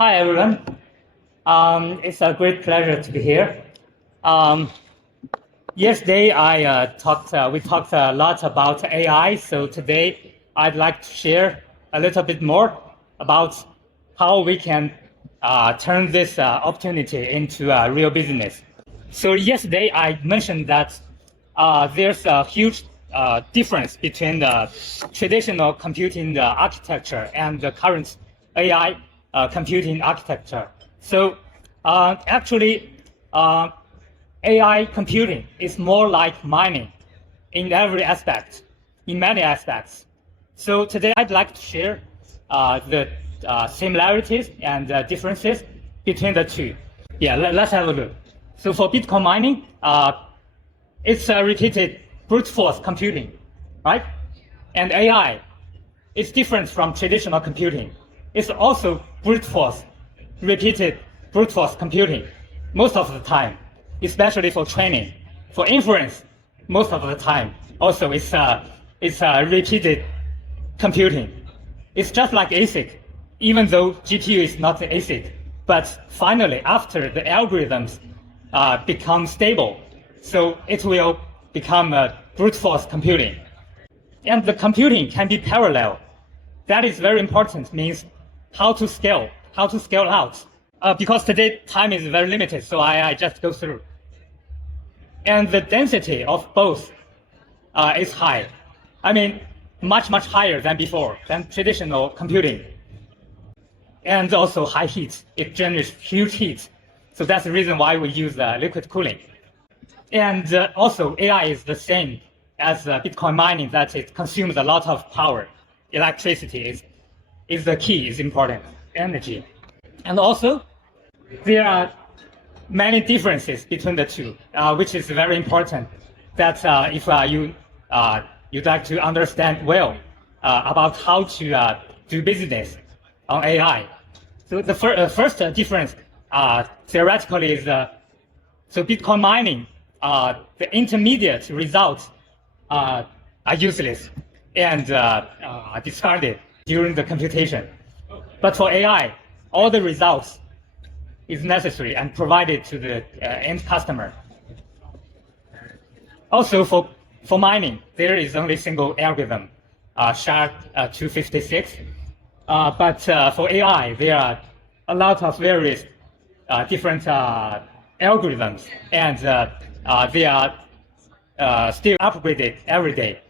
Hi, everyone. It's a great pleasure to be here. Um, Yesterday, we talked a lot about AI. So today, I'd like to share a little bit more about how we can turn this opportunity into a real business. So yesterday, I mentioned that there's a huge difference between the traditional computing architecture and the current AI computing architecture. So actually, AI computing is more like mining in every aspect, in many aspects. So today I'd like to share the similarities and differences between the two. Yeah, let's have a look. So for Bitcoin mining, it's a repeated brute force computing, right? And AI is different from traditional computing. It's also brute force, repeated brute force computing most of the time, especially for training. For inference, most of the time, also it's repeated computing. It's just like ASIC, even though GPU is not an ASIC. But finally, after the algorithms become stable, so it will become brute force computing. And the computing can be parallel. That is very important, means how to scale out. Because today time is very limited, so I just go through. And the density of both is high. I mean, much higher than before, than traditional computing. And also high heat. It generates huge heat. So that's the reason why we use liquid cooling. And also AI is the same as Bitcoin mining, that it consumes a lot of power. Electricity is the key, is important, energy. And also, there are many differences between the two, which is very important that if you'd like to understand well about how to do business on AI. So the first difference theoretically is so Bitcoin mining, the intermediate results are useless and discarded during the computation. But for AI, all the results is necessary and provided to the end customer. Also, for mining, there is only single algorithm, SHA-256. But for AI, there are a lot of various different algorithms, and they are still upgraded every day.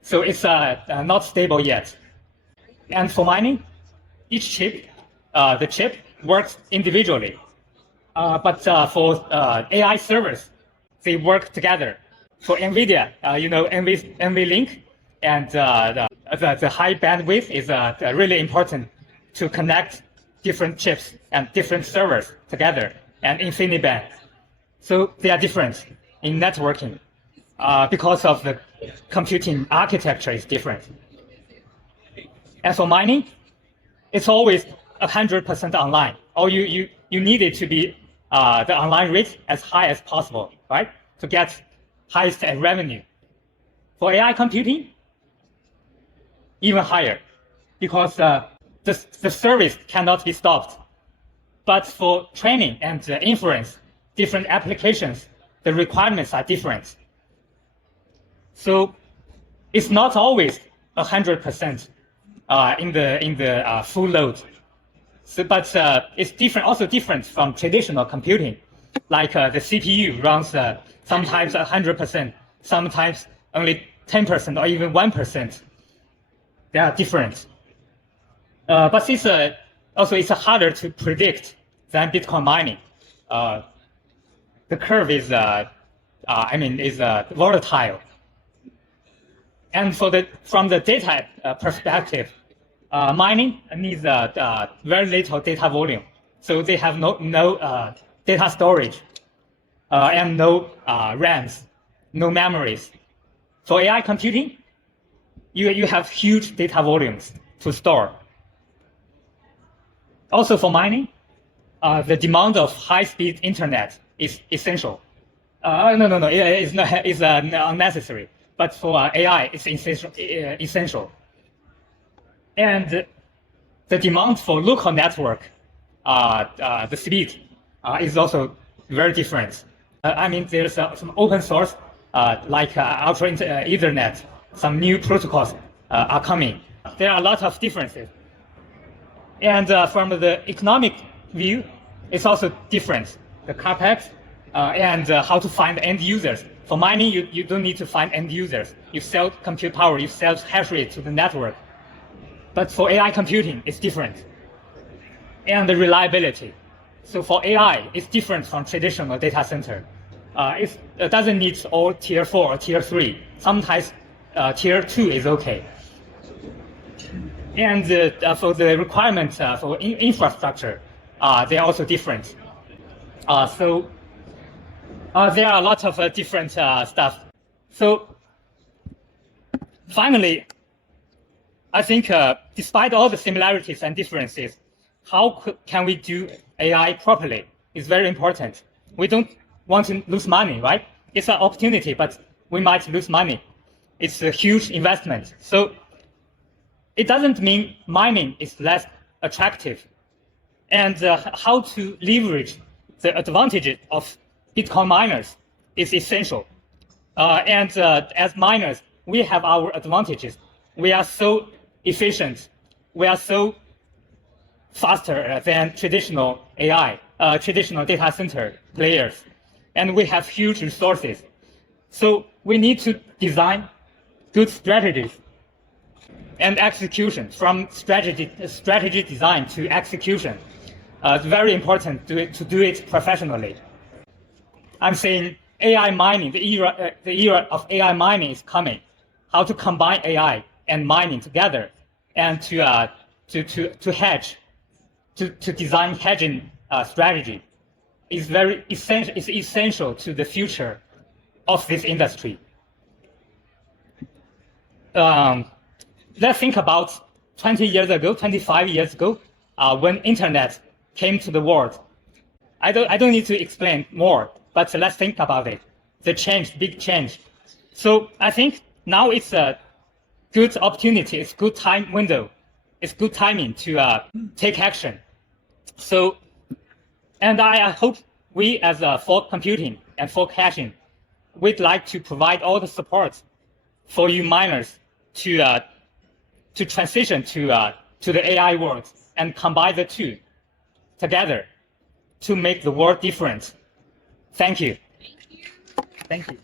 So it's not stable yet. And for mining, each chip, the chip works individually. But for AI servers, they work together. For NVIDIA, NVLink, and the high bandwidth is really important to connect different chips and different servers together, and InfiniBand. So they are different in networking because of the computing architecture is different. And for mining, it's always 100% online. Or you need it to be the online rate as high as possible, right? To get highest revenue. For AI computing, even higher, because the service cannot be stopped. But for training and inference, different applications, the requirements are different. So it's not always 100% in the full load. So, but it's different, also different from traditional computing. Like the CPU runs sometimes 100%, sometimes only 10% or even 1%. They are different. But it's also it's harder to predict than Bitcoin mining. The curve is volatile. And from the data perspective, mining needs very little data volume, so they have no data storage and no RAMs, no memories. For AI computing, you have huge data volumes to store. Also for mining, the demand of high-speed internet is essential. No, it's unnecessary. But for AI, it's essential. And the demand for local network the speed is also very different. I mean, there's some open source like Ultra Ethernet. Some new protocols are coming. There are a lot of differences. And from the economic view, it's also different. The CapEx and how to find end users. For mining, you don't need to find end users. You sell compute power, you sell hash rate to the network. But for AI computing, it's different. And the reliability. So for AI, it's different from traditional data center. It doesn't need all tier 4 or tier 3. Sometimes tier 2 is okay. And for the requirements for infrastructure, they're also different. So there are a lot of different stuff. So finally, I think despite all the similarities and differences, how can we do AI properly is very important. We don't want to lose money, right? It's an opportunity, but we might lose money. It's a huge investment. So it doesn't mean mining is less attractive. And how to leverage the advantages of Bitcoin miners is essential. And as miners, we have our advantages. We are so efficient. We are so faster than traditional AI, traditional data center players. And we have huge resources. So we need to design good strategies and execution, from strategy design to execution. It's very important to do it professionally. I'm saying AI mining, the era of AI mining is coming. How to combine AI and mining together, and to hedge, to design hedging strategy is very essential. Is essential to the future of this industry. Let's think about 20 years ago, 25 years ago, when internet came to the world. I don't need to explain more, but let's think about it. The change, big change. So I think now it's a good opportunity. It's good time window. It's good timing to take action. So, and I hope we as Fork Computing and Fork Hashing, we'd like to provide all the support for you miners to transition to the AI world and combine the two together to make the world different. Thank you. Thank you.